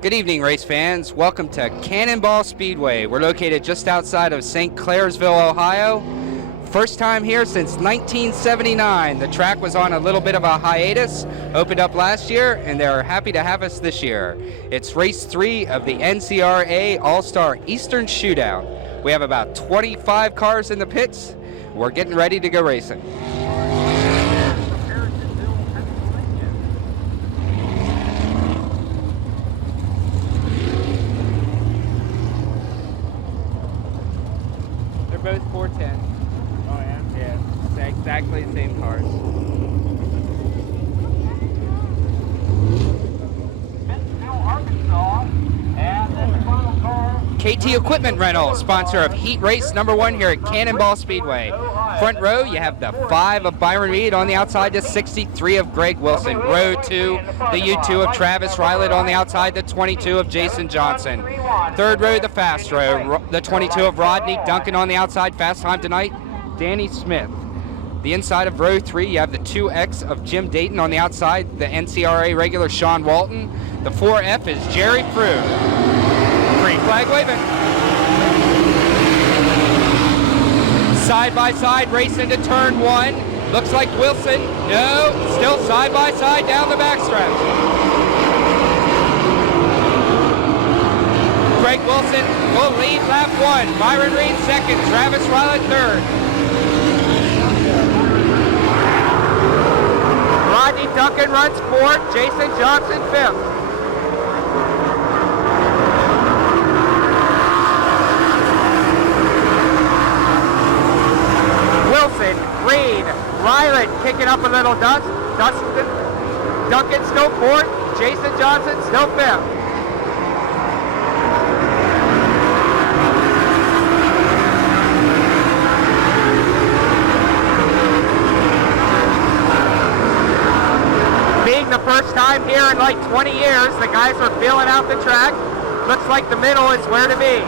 Good evening, race fans. Welcome to Cannonball Speedway. We're located just outside of St. Clairsville, Ohio. First time here since 1979. The track was on a little bit of a hiatus, opened up last year, and they're happy to have us this year. It's race 3 of the NCRA All-Star Eastern Shootout. We have about 25 cars in the pits. We're getting ready to go racing. Both 410. Oh yeah? Yeah, it's exactly the same cars. KT Equipment Rental, sponsor of Heat Race number 1 here at Cannonball Speedway. Front row, you have the 5 of Byron Reed. On the outside, the 63 of Greg Wilson. Row 2, the U2 of Travis Rylett. On the outside, the 22 of Jason Johnson. Third row, the fast row, the 22 of Rodney Duncan. On the outside, fast time tonight, Danny Smith. The inside of row 3, you have the 2X of Jim Dayton. On the outside, the NCRA regular Sean Walton. The 4F is Jerry Frew. Green flag waving. Side by side, race into turn 1. Looks like Wilson. No, still side by side down the backstretch. Greg Wilson will lead lap 1. Byron Reed second. Travis Rylett third. Rodney Duncan runs fourth. Jason Johnson fifth. Wilson, Reed, Rylett kicking up a little dust. Duncan still fourth. Jason Johnson still fifth. Being the first time here in like 20 years, the guys are feeling out the track. Looks like the middle is where to be.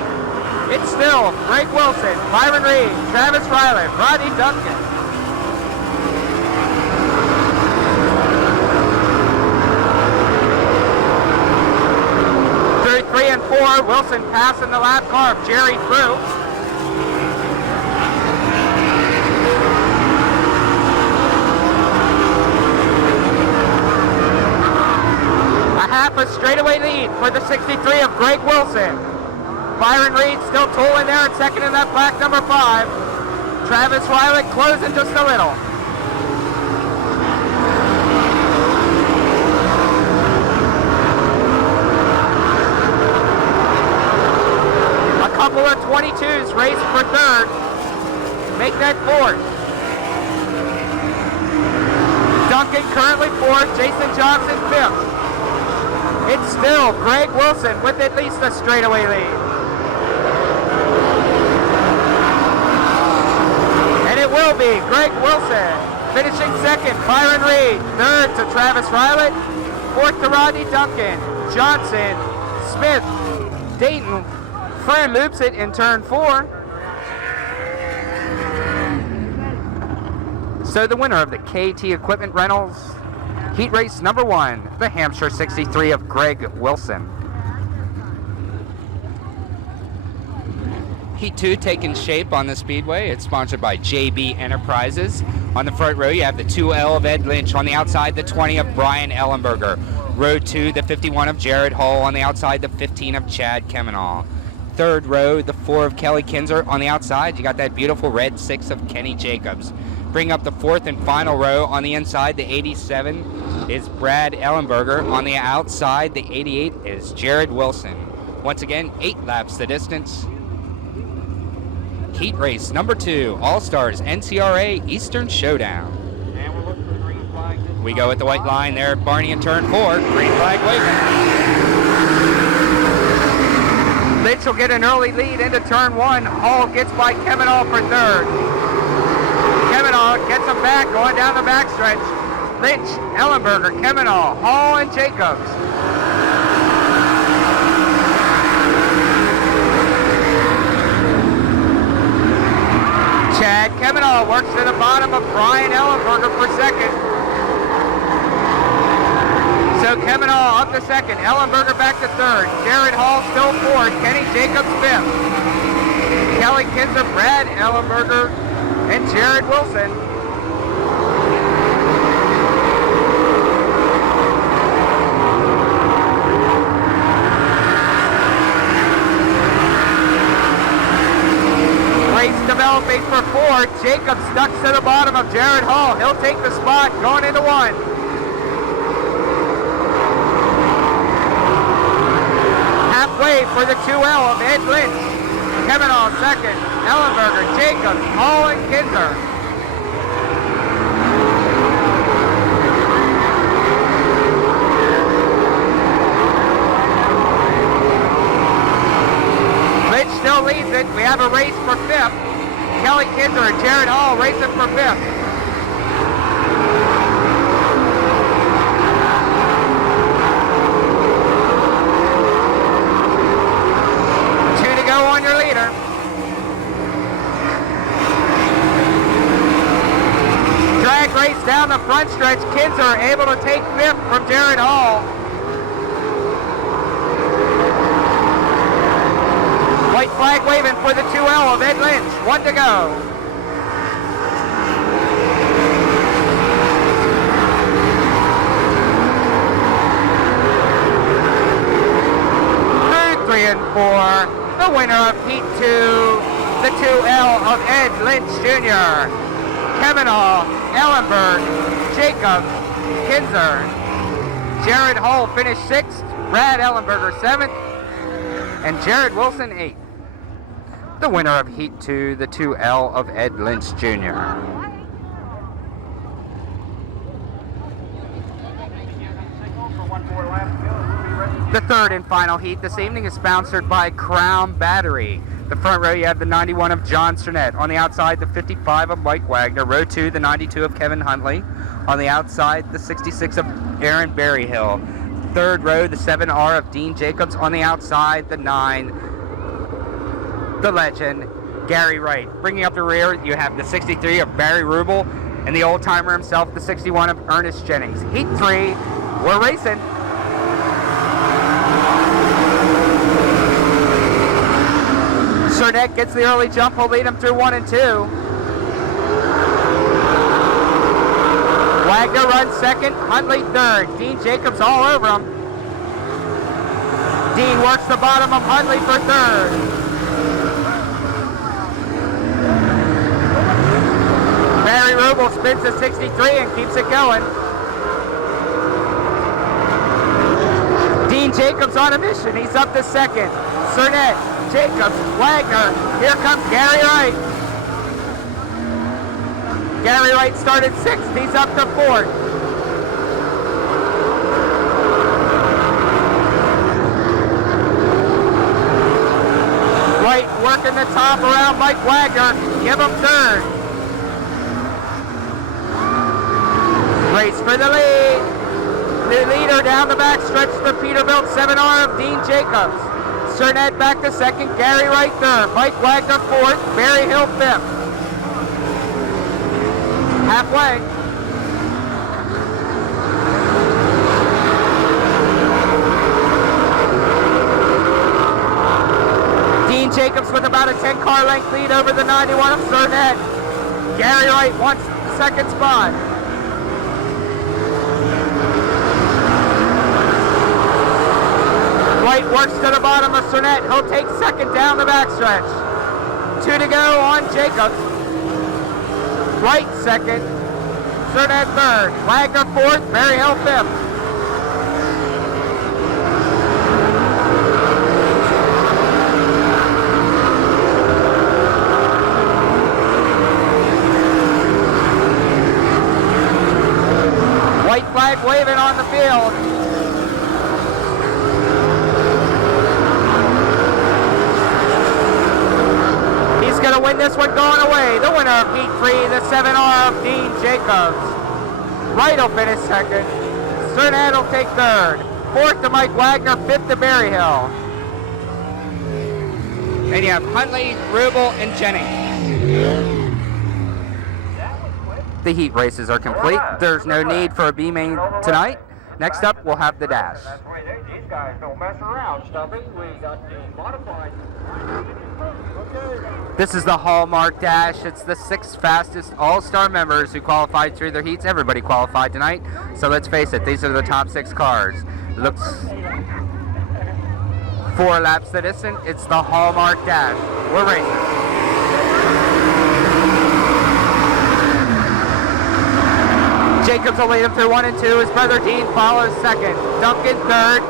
It's still Greg Wilson, Byron Reed, Travis Rylett, Rodney Duncan. Through 3 and 4, Wilson passing the lap car of Jerry Frew. A half a straightaway lead for the 63 of Greg Wilson. Byron Reed still tooling there and second in that black number 5. Travis Rylett closing just a little. A couple of 22s race for third. Make that fourth. Duncan currently fourth. Jason Johnson fifth. It's still Greg Wilson with at least a straightaway lead. Will be Greg Wilson finishing second. Byron Reed third to Travis Rylett, fourth to Rodney Duncan. Johnson, Smith, Dayton. Frew loops it in turn 4. So the winner of the KT Equipment Rentals Heat Race number 1, the Hampshire 63 of Greg Wilson. Heat 2 taking shape on the Speedway. It's sponsored by JB Enterprises. On the front row, you have the 2L of Ed Lynch. On the outside, the 20 of Brian Ellenberger. Row 2, the 51 of Jared Hull. On the outside, the 15 of Chad Kemenall. Third row, the 4 of Kelly Kinzer. On the outside, you got that beautiful red 6 of Kenny Jacobs. Bring up the 4th and final row. On the inside, the 87 is Brad Ellenberger. On the outside, the 88 is Jared Wilson. Once again, 8 laps the distance. Heat Race number 2, All-Stars NCRA Eastern Showdown. And we're looking for the green flag. We go with the white line there, Barney in turn 4, green flag waving. Lynch will get an early lead into turn 1. Hall gets by Kemenall for third. Kemenall gets him back, going down the backstretch. Lynch, Ellenberger, Kemenall, Hall, and Jacobs. Chad Kemenall works to the bottom of Brian Ellenberger for second. So Kevin Hall up to second, Ellenberger back to third, Jared Hall still fourth, Kenny Jacobs fifth, Kelly Kinzer, Brad Ellenberger, and Jared Wilson. Race developing for four. Jacobs stuck to the bottom of Jared Hall. He'll take the spot going into one. Halfway for the 2L of Ed Lynch. Kevin Hall second. Ellenberger, Jacobs, Hall, and Kinzer. Lynch still leads it. We have a race for fifth. Kelly Kinzer and Jared Hall racing for fifth. Two to go on your leader. Drag race down the front stretch. Kinzer able to take fifth from Jared Hall. White flag waving for the 2L of Ed Lynch. One to go. Third, 3 and 4. The winner of Heat 2, the 2L of Ed Lynch Jr. Kevin Hall, Ellenberg, Jacobs, Kinzer. Jared Hall finished 6th. Brad Ellenberger 7th. And Jared Wilson 8th. The winner of Heat 2, the 2L of Ed Lynch Jr. The third and final heat this evening is sponsored by Crown Battery. The front row you have the 91 of John Sturnett. On the outside, the 55 of Mike Wagner. Row 2, the 92 of Kevin Huntley. On the outside, the 66 of Aaron Berryhill. Third row, the 7R of Dean Jacobs. On the outside, the 9, the legend, Gary Wright. Bringing up the rear, you have the 63 of Barry Rubel and the old-timer himself, the 61 of Ernest Jennings. Heat 3, we're racing. Sturnett gets the early jump. He'll lead him through 1 and 2. Wagner runs second, Huntley third. Dean Jacobs all over him. Dean works the bottom of Huntley for third. Barry Rubel spins the 63 and keeps it going. Dean Jacobs on a mission. He's up to second. Sturnett, Jacobs, Wagner. Here comes Gary Wright. Gary Wright started 6th. He's up to 4th. Wright working the top around Mike Wagner. Give him third. Race for the lead. The leader down the back stretch, the Peterbilt 7R of Dean Jacobs. Sturnett back to second, Gary Wright third, Mike Wagner 4th, Barry Hill 5th. Halfway. Dean Jacobs with about a 10-car length lead over the 91 of Sturnett. Gary Wright wants the second spot. Wright works to the bottom of Sturnett. He'll take second down the backstretch. 2 to go on Jacobs. Wright second. Sturnett third. Wagner 4th. Barry Hill 5th. White flag waving on the field. Going to win this one going away. The winner of Heat 3, the 7R of Dean Jacobs. Wright will finish second. Sturnett will take third. 4th to Mike Wagner, 5th to Barry Hill. And you have Huntley, Rubel, and Jennings. The heat races are complete. There's no need for a B main tonight. Next up, we'll have the dash. That's the way these guys don't mess around, Stumpy. We got the modified. This is the Haulmark Dash. It's the 6 fastest all-star members who qualified through their heats. Everybody qualified tonight. So let's face it, these are the top 6 cars. Looks 4 laps the distance. It's the Haulmark Dash. We're racing. Jacobs will lead him through 1 and 2. His brother Dean follows second. Duncan third.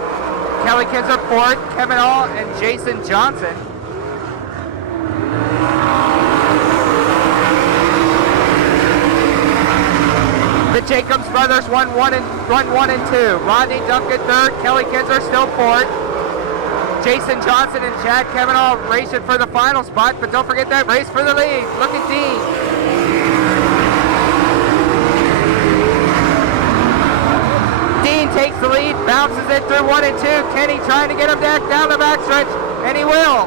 Kelly Kinzer fourth. Kevin Hall and Jason Johnson. The Jacobs brothers run 1 and 2. Rodney Duncan third. Kelly Kinzer still fourth. Jason Johnson and Chad Kevin Hall racing for the final spot, but don't forget that race for the lead. Look at Dean. Takes the lead, bounces it through 1 and 2. Kenny trying to get him back down the backstretch, and he will.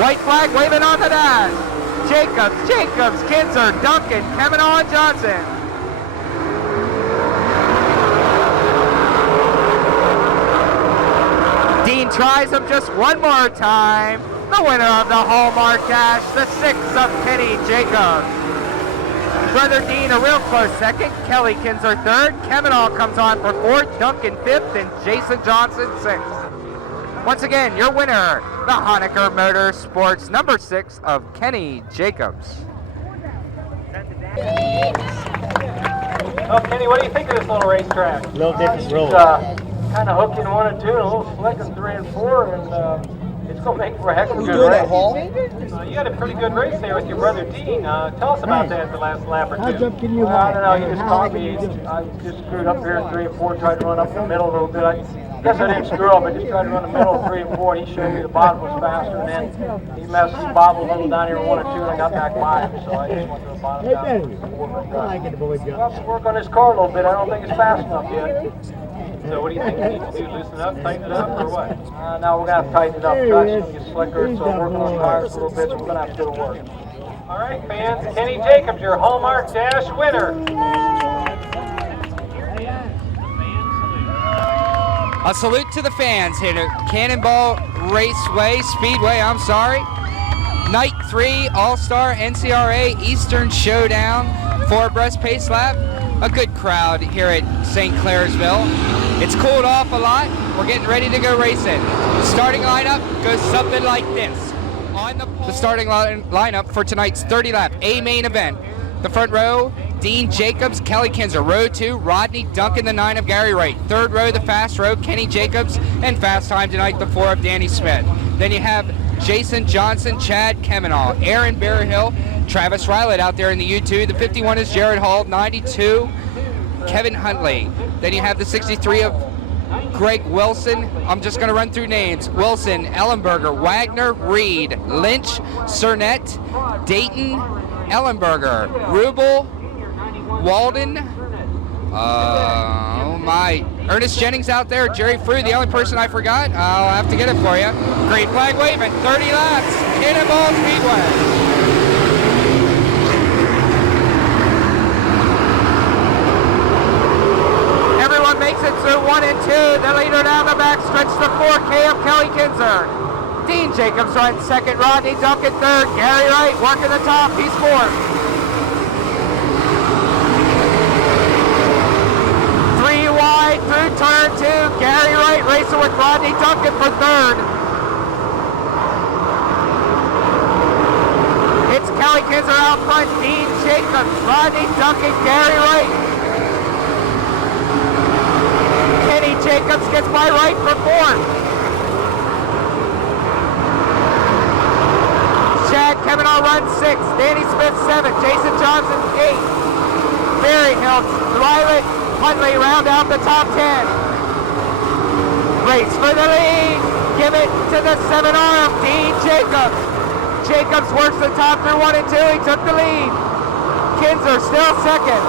White flag waving on the dash. Jacobs, Kinzer, Duncan, Kevin Hall, and Johnson. Dean tries him just one more time. The winner of the Haulmark Dash, the 6 of Kenny Jacobs. Brother Dean a real close second, Kelly Kinzer third, Kevin Hall comes on for fourth, Duncan fifth, and Jason Johnson sixth. Once again, your winner, the Honecker Motorsports number 6 of Kenny Jacobs. Oh, Kenny, what do you think of this little racetrack? A little different road. Kind of hooking 1 and 2, and a little slick in 3 and 4, and it's going to make for a heck of a good race. You had a pretty good race there with your brother Dean. Tell us about that the last lap or two. How jump can you I don't know, you just caught me. I just screwed up here in 3 and 4, tried to run up the middle a little bit. I guess I didn't screw up, I just tried to run the middle of 3 and 4, and he showed me the bottom was faster, and then he bobbled a little down here in 1 and 2, and I got back by him, so I just went to the bottom down. I like it, boy. We'll have to work on this car a little bit. I don't think it's fast enough yet. So what do you think you need to do? Loosen up, tighten it up, or what? No, we're going to have to tighten it up. It's going to get slicker, so we're working on tires a little bit, so we're going to have to do the work. All right, fans, Kenny Jacobs, your Haulmark Dash winner. A salute to the fans here at Cannonball Speedway, Night 3 All-Star NCRA Eastern Showdown 4 breast pace lap. A good crowd here at St. Clairsville. It's cooled off a lot. We're getting ready to go racing. The starting lineup goes something like this. On the starting lineup for tonight's 30 lap A main event. The front row, Dean Jacobs, Kelly Kinzer. Row 2, Rodney Duncan, the 9 of Gary Wright. Third row, the fast row, Kenny Jacobs, and fast time tonight, the 4 of Danny Smith. Then you have Jason Johnson, Chad Kemenall, Aaron Berryhill, Travis Rylett out there in the U2. The 51 is Jared Hall, 92, Kevin Huntley. Then you have the 63 of Greg Wilson. I'm just going to run through names. Wilson, Ellenberger, Wagner, Reed, Lynch, Cernett, Dayton, Ellenberger, Rubel, Walden, Ernest Jennings out there, Jerry Frew, the only person I forgot. I'll have to get it for you. Green flag waving, 30 laps, Cannonball Speedway. Everyone makes it through 1 and 2. The leader down the back stretch, the 4K of Kelly Kinzer. Dean Jacobs runs second, Rodney Duncan third, Gary Wright working the top, he's fourth. 3 wide through turn 2, Gary Wright racing with Rodney Duncan for third. It's Kelly Kinzer out front, Dean Jacobs, Rodney Duncan, Gary Wright. Kenny Jacobs gets by Wright for fourth. Chad Kemenall runs 6, Danny Smith 7, Jason Johnson 8, Berryhill, Rylett, Huntley round out the top 10. Race for the lead, give it to the 7R of Dean Jacobs. Jacobs works the top through 1 and 2, he took the lead. Kinzer still second.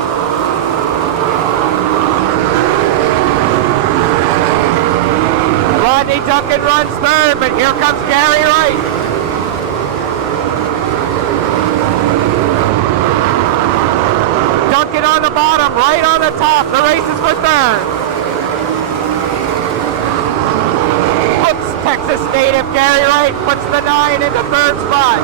Rodney Duncan runs third, but here comes Gary Wright. right on the bottom, right on the top. The race is for third. Oops, Texas native Gary Wright puts the 9 in the third spot.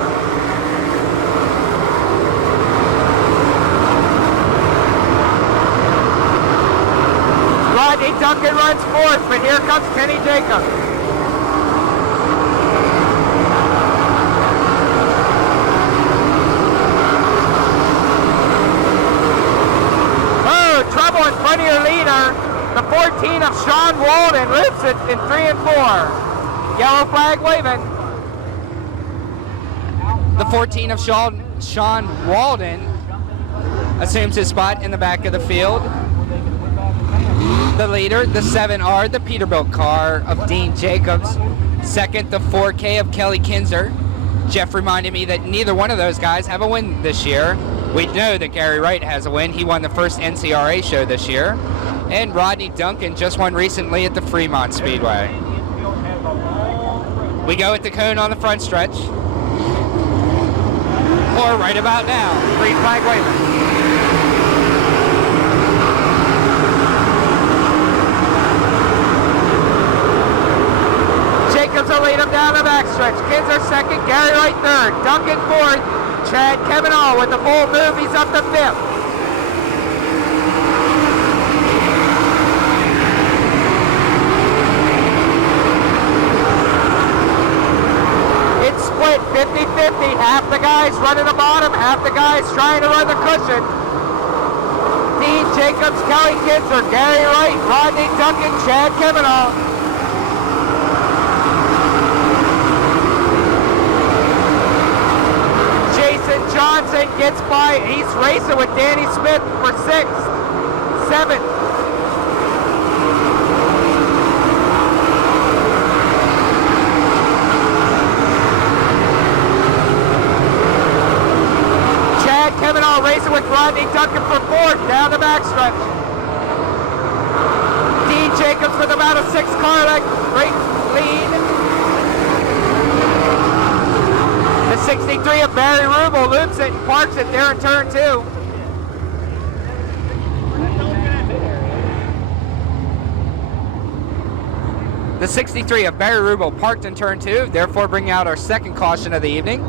Rodney Duncan runs fourth, but here comes Kenny Jacobs. Oh, trouble in front of your leader. The 14 of Sean Walden loops it in 3 and 4. Yellow flag waving. The 14 of Sean Walden assumes his spot in the back of the field. The leader, the 7R, the Peterbilt car of Dean Jacobs. Second, the 4K of Kelly Kinzer. Jeff reminded me that neither one of those guys have a win this year. We know that Gary Wright has a win. He won the first NCRA show this year. And Rodney Duncan just won recently at the Fremont Speedway. We go at the cone on the front stretch. Or right about now. Green flag waving. Jacobs will lead him down the backstretch. Kinzer second, Gary Wright third, Duncan fourth, Chad Kavanaugh with the full move, he's up to fifth. It's split 50-50, half the guys running the bottom, half the guys trying to run the cushion. Dean Jacobs, Kelly Kinzer, Gary Wright, Rodney Duncan, Chad Kavanaugh. Johnson gets by, he's racing with Danny Smith for 6th, 7th. Chad Kavanaugh racing with Rodney Duncan for 4th down the backstretch. Dean Jacobs with about a 6-car lead. 63 of Barry Rubel loops it and parks it there in turn 2. The 63 of Barry Rubel parked in turn 2, therefore bringing out our second caution of the evening.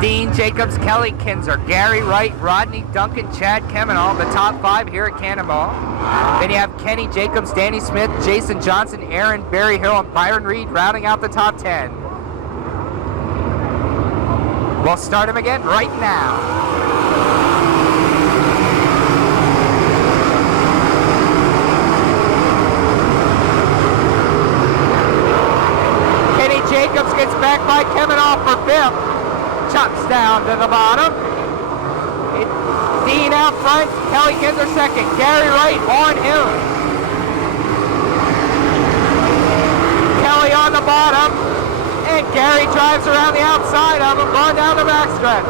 Dean Jacobs, Kelly Kinzer, Gary Wright, Rodney Duncan, Chad Kavanaugh, the top 5 here at Cannonball. Then you have Kenny Jacobs, Danny Smith, Jason Johnson, Aaron, Barry Hill, and Byron Reed rounding out the top 10. We'll start him again right now. Kenny Jacobs gets back by Kavanaugh for 5th. Chops down to the bottom. Dean out front, Kelly Kinzer second, Gary Wright on him. Kelly on the bottom, and Gary drives around the outside of him, going down the backstretch.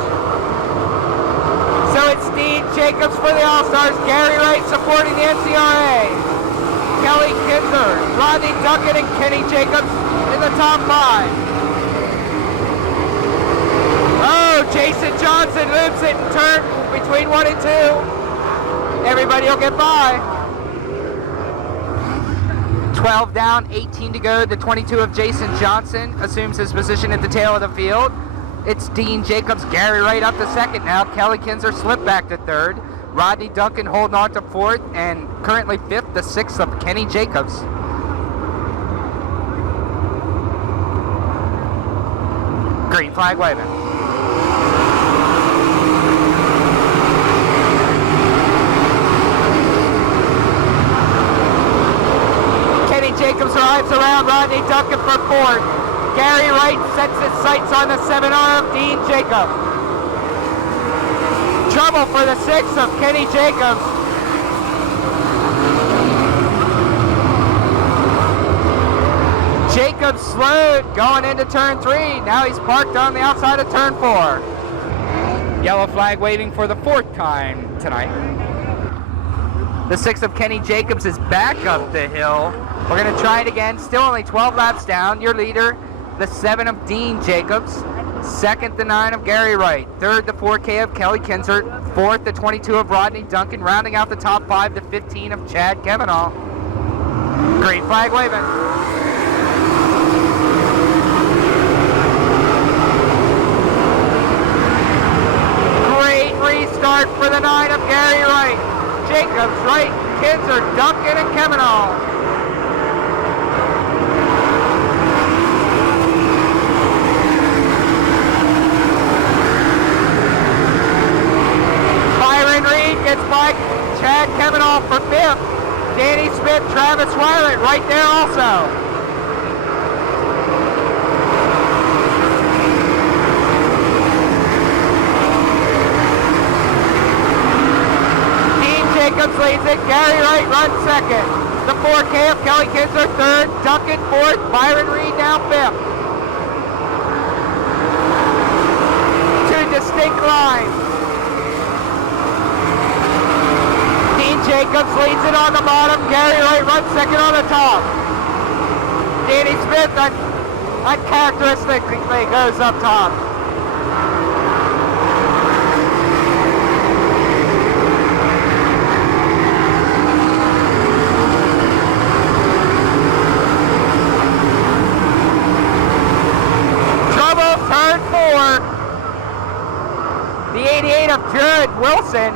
So it's Dean Jacobs for the All-Stars, Gary Wright supporting the NCRA. Kelly Kinzer, Rodney Duncan, and Kenny Jacobs in the top 5. Oh, Jason Johnson loops it in turn between 1 and 2. Everybody will get by. 12 down, 18 to go. The 22 of Jason Johnson assumes his position at the tail of the field. It's Dean Jacobs, Gary Wright up to second now. Kelly Kinzer slipped back to third. Rodney Duncan holding on to 4th, and currently 5th, the 6th of Kenny Jacobs. Green flag waving. Jacobs arrives around Rodney Duncan for 4th. Gary Wright sets his sights on the 7R of Dean Jacobs. Trouble for the 6th of Kenny Jacobs. Jacobs slowed going into turn 3. Now he's parked on the outside of turn 4. Yellow flag waving for the 4th time tonight. The 6th of Kenny Jacobs is back up the hill. We're going to try it again. Still only 12 laps down. Your leader, the 7 of Dean Jacobs. Second, the 9 of Gary Wright. Third, the 4K of Kelly Kinsert. Fourth, the 22 of Rodney Duncan. Rounding out the top 5, the 15 of Chad Kavanaugh. Green flag waving. Great restart for the 9 of Gary Wright. Jacobs, Wright, Kinsert, Duncan, and Kavanaugh. Gets by Chad Kavanaugh for 5th. Danny Smith, Travis Weiland right there also. Dean Jacobs leads it. Gary Wright runs 2nd. The 4K of Kelly Kinsler 3rd. Duncan 4th. Byron Reed now 5th. Two distinct lines. Jacobs leads it on the bottom. Gary Wright runs 2nd on the top. Danny Smith uncharacteristically goes up top. Trouble, turn 4. The 88 of Jared Wilson,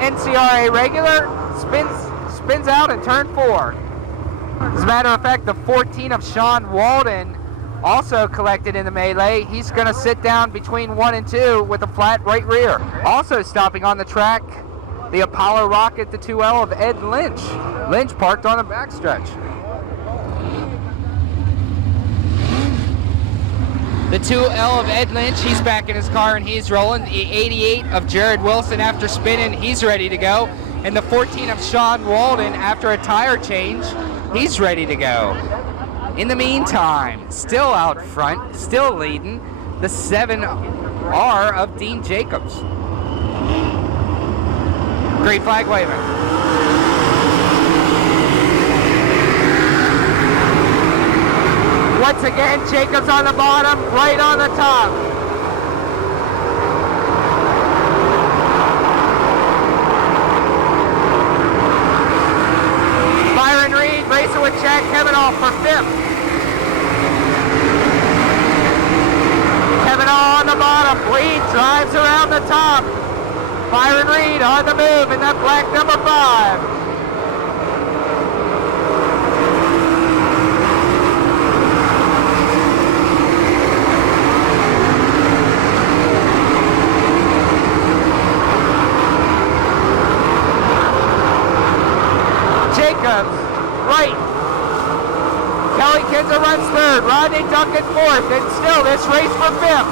NCRA regular, spins out in turn 4. As a matter of fact, the 14 of Sean Walden also collected in the melee. He's going to sit down between 1 and 2 with a flat right rear. Also stopping on the track, the Apollo Rocket, the 2L of Ed Lynch. Lynch parked on the backstretch. The 2L of Ed Lynch, he's back in his car and he's rolling. The 88 of Jared Wilson after spinning, he's ready to go. And the 14 of Sean Walden after a tire change, he's ready to go. In the meantime, still out front, still leading, the 7R of Dean Jacobs. Green flag waving. Once again, Jacobs on the bottom, right on the top. Byron Reed racing with Chad Kavanaugh for 5th. Kavanaugh on the bottom, Reed drives around the top. Byron Reed on the move in that black number 5. Right. Kelly Kinsler runs 3rd. Rodney Duncan 4th. And still this race for 5th.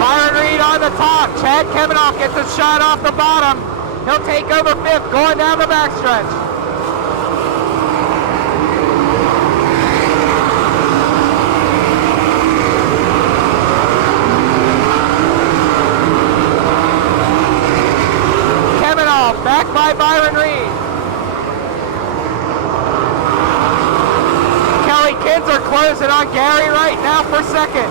Byron Reed on the top. Chad Kavanaugh gets a shot off the bottom. He'll take over 5th going down the backstretch. Back by Byron Reed. Kelly Kinsler closing on Gary Wright now for 2nd.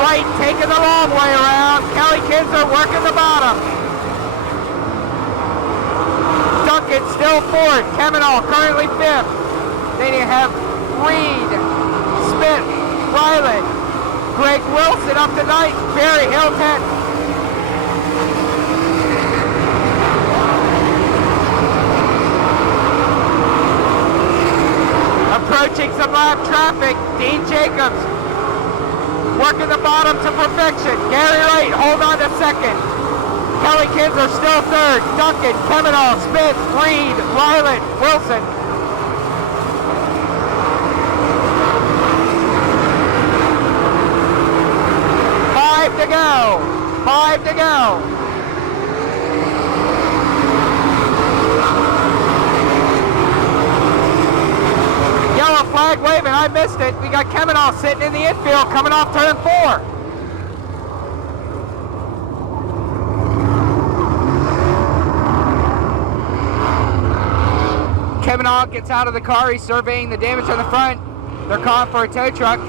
Wright taking the long way around. Kelly Kinsler working the bottom. Duncan still 4th. Kavanaugh currently 5th. Then you have Reed, Smith, Weiland, Greg Wilson up to 9th, Barry Hill 10th. Approaching some lap traffic, Dean Jacobs working the bottom to perfection. Gary Wright hold on to 2nd. Kelly Kinsler still 3rd. Duncan, Kavanaugh, Smith, Reed, Weiland, Wilson. Five to go. Yellow flag waving, I missed it. We got Kavanaugh sitting in the infield coming off turn 4. Kavanaugh gets out of the car. He's surveying the damage on the front. They're calling for a tow truck.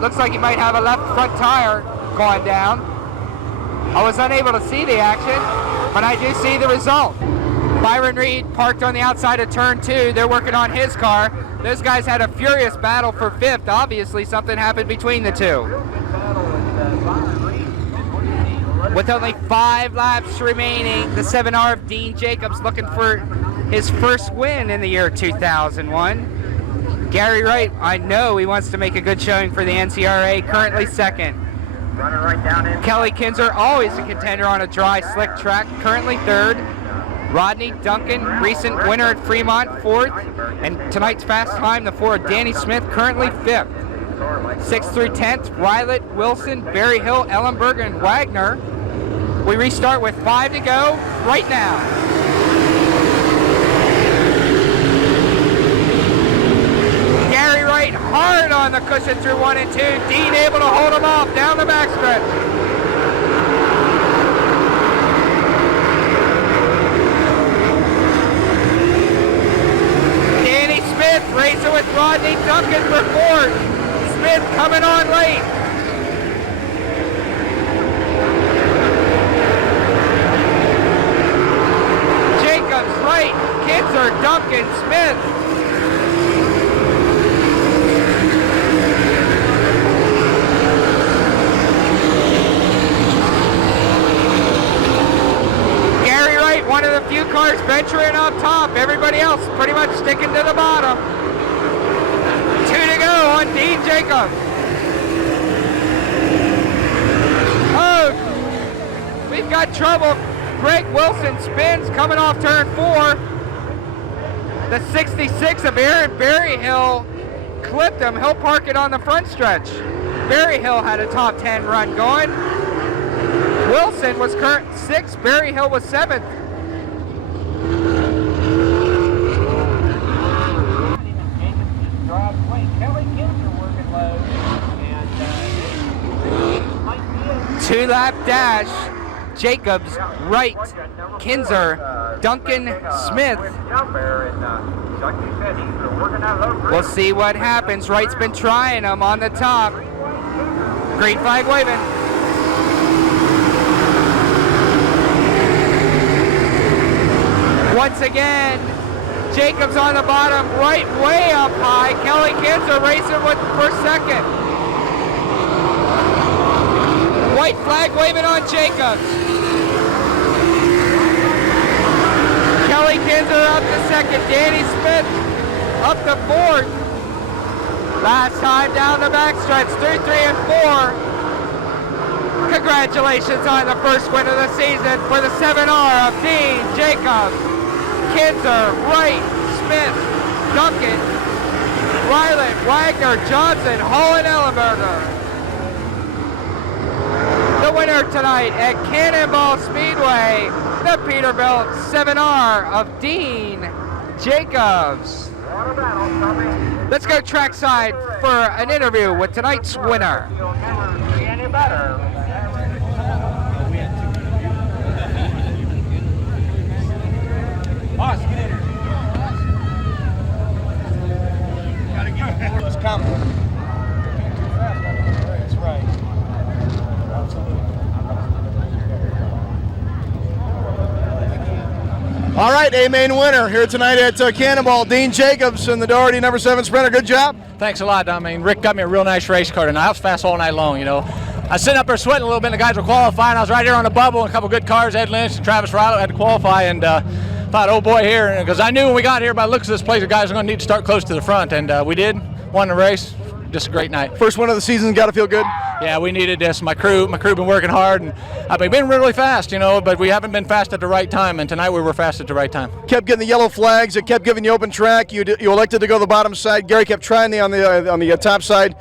Looks like he might have a left front tire going down. I was unable to see the action, but I do see the result. Byron Reed parked on the outside of turn 2. They're working on his car. Those guys had a furious battle for 5th. Obviously, something happened between the two. With only 5 laps remaining, the 7R of Dean Jacobs looking for his first win in the year 2001. Gary Wright, I know he wants to make a good showing for the NCRA, currently 2nd. Kelly Kinzer, always a contender on a dry, slick track, currently 3rd. Rodney Duncan, recent winner at Fremont, 4th. And tonight's fast time, the 4 of Danny Smith, currently 5th. 6th through 10th, Rylet, Wilson, Berryhill, Ellenberg, and Wagner. We restart with 5 to go right now. Gary Wright hard on the cushion through 1 and 2. Dean able to hold him off down the backstretch. Danny Smith racing with Rodney Duncan for 4th. Smith coming on late. Jacobs, Wright, Kinzer, Duncan, Smith. Gary Wright, one of the few cars venturing up top. Everybody else pretty much sticking to the bottom. 2 to go on Dean Jacobs. Oh, we've got trouble. Greg Wilson spins coming off turn 4. The 66 of Aaron Berryhill clipped him. He'll park it on the front stretch. Berryhill had a top 10 run going. Wilson was current 6th. Berryhill was 7th. Two-lap dash. Jacobs, Wright, Kinzer, Duncan, Smith. We'll see what happens. Wright's been trying him on the top. Green flag waving. Once again, Jacobs on the bottom, Wright way up high. Kelly Kinzer racing for 2nd. White flag waving on Jacobs. Kelly Kinzer up to 2nd. Danny Smith up to 4th. Last time down the backstretch, 3, 3, and 4. Congratulations on the first win of the season for the 7R of Dean Jacobs. Kinzer, Wright, Smith, Duncan, Ryland, Wagner, Johnson, Hall, and Ellenberger. The winner tonight at Cannonball Speedway, the Peterbilt 7R of Dean Jacobs. Let's go trackside for an interview with tonight's winner. Boss, get in here. Gotta get it. It's coming. That's right. All right, a main winner here tonight at Cannonball, Dean Jacobs and the Doherty number 7 Sprinter. Good job. Thanks a lot. I mean, Rick got me a real nice race car tonight. I was fast all night long, you know. I was sitting up there sweating a little bit, and the guys were qualifying. I was right here on the bubble, and a couple good cars. Ed Lynch and Travis Riley had to qualify, and thought, oh boy, here, because I knew when we got here by the looks of this place, the guys were going to need to start close to the front, and we did. Won the race. Just a great night. First one of the season, got to feel good. Yeah, we needed this. My crew been working hard, and I've been really fast, you know, but we haven't been fast at the right time, and tonight we were fast at the right time. Kept getting the yellow flags. It kept giving you open track. You elected to go the bottom side. Gary kept trying on the top side.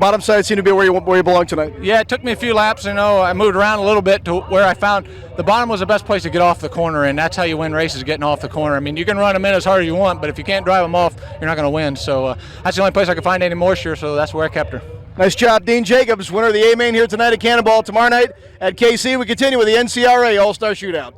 Bottom side seemed to be where you belong tonight. Yeah, it took me a few laps. You know, I moved around a little bit to where I found the bottom was the best place to get off the corner, and that's how you win races, getting off the corner. I mean, you can run them in as hard as you want, but if you can't drive them off, you're not going to win. So that's the only place I could find any moisture, so that's where I kept her. Nice job, Dean Jacobs, winner of the A-Main here tonight at Cannonball. Tomorrow night at KC, we continue with the NCRA All-Star Shootout.